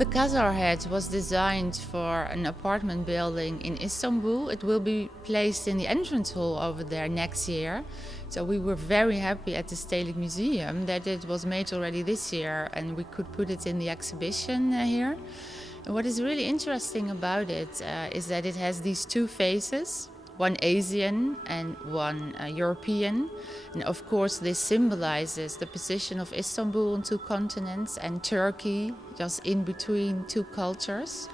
The Quasar Head was designed for an apartment building in Istanbul. It will be placed in the entrance hall over there next year. So we were very happy at the Stedelijk Museum that it was made already this year and we could put it in the exhibition here. And what is really interesting about it is that it has these two faces, one Asian and one European. And of course this symbolizes the position of Istanbul on two continents and Turkey just in between two cultures.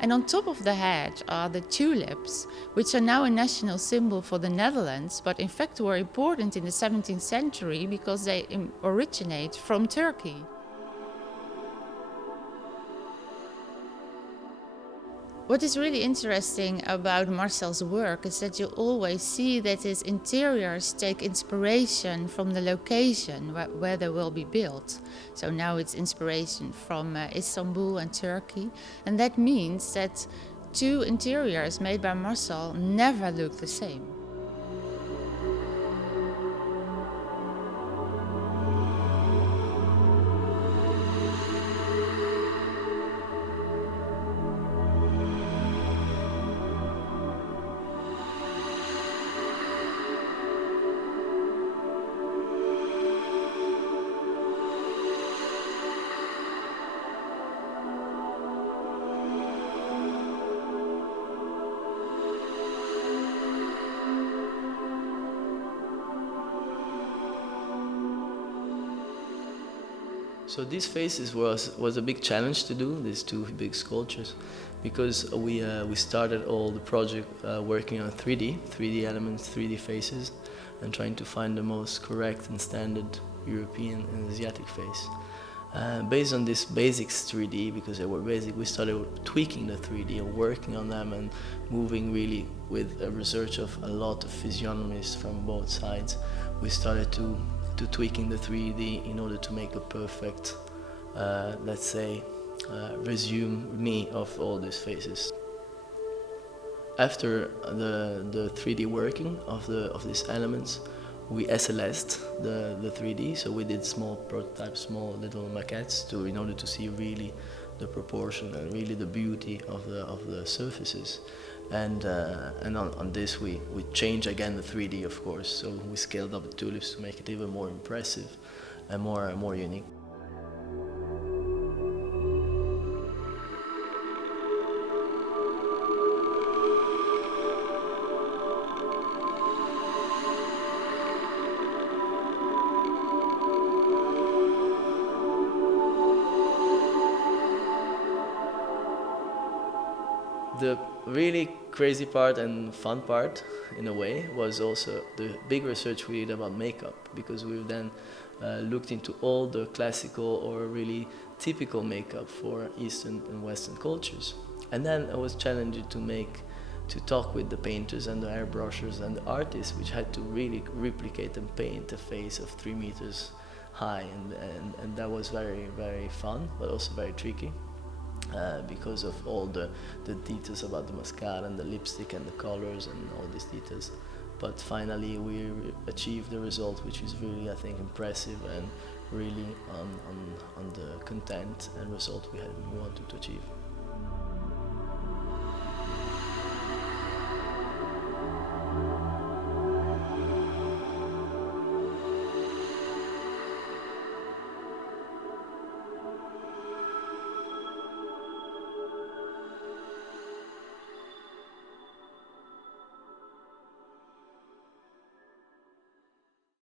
And on top of the head are the tulips, which are now a national symbol for the Netherlands, but in fact were important in the 17th century because they originate from Turkey. What is really interesting about Marcel's work is that you always see that his interiors take inspiration from the location where they will be built. So now it's inspiration from Istanbul and Turkey. And that means that two interiors made by Marcel never look the same. So these faces was a big challenge to do, these two big sculptures, because we started all the project working on 3D elements, 3D faces, and trying to find the most correct and standard European and Asiatic face. Based on this basics 3D, because they were basic, we started tweaking the 3D and working on them and moving really with a research of a lot of physiognomies from both sides. We started to tweaking the 3D in order to make a perfect, let's say, resume of all these faces. After the 3D working of these elements, we SLS'd the 3D, so we did small prototypes, small little maquettes in order to see really the proportion and really the beauty of the surfaces. And on this we changed again the 3D, of course, so we scaled up the tulips to make it even more impressive and more unique. The really crazy part and fun part, in a way, was also the big research we did about makeup, because we've then looked into all the classical or really typical makeup for Eastern and Western cultures. And then I was challenged to talk with the painters and the airbrushers and the artists, which had to really replicate and paint a face of 3 meters high, and that was very, very fun, but also very tricky. Because of all the details about the mascara and the lipstick and the colors and all these details. But finally we achieved the result, which is really, I think, impressive and really on the content and result we wanted to achieve.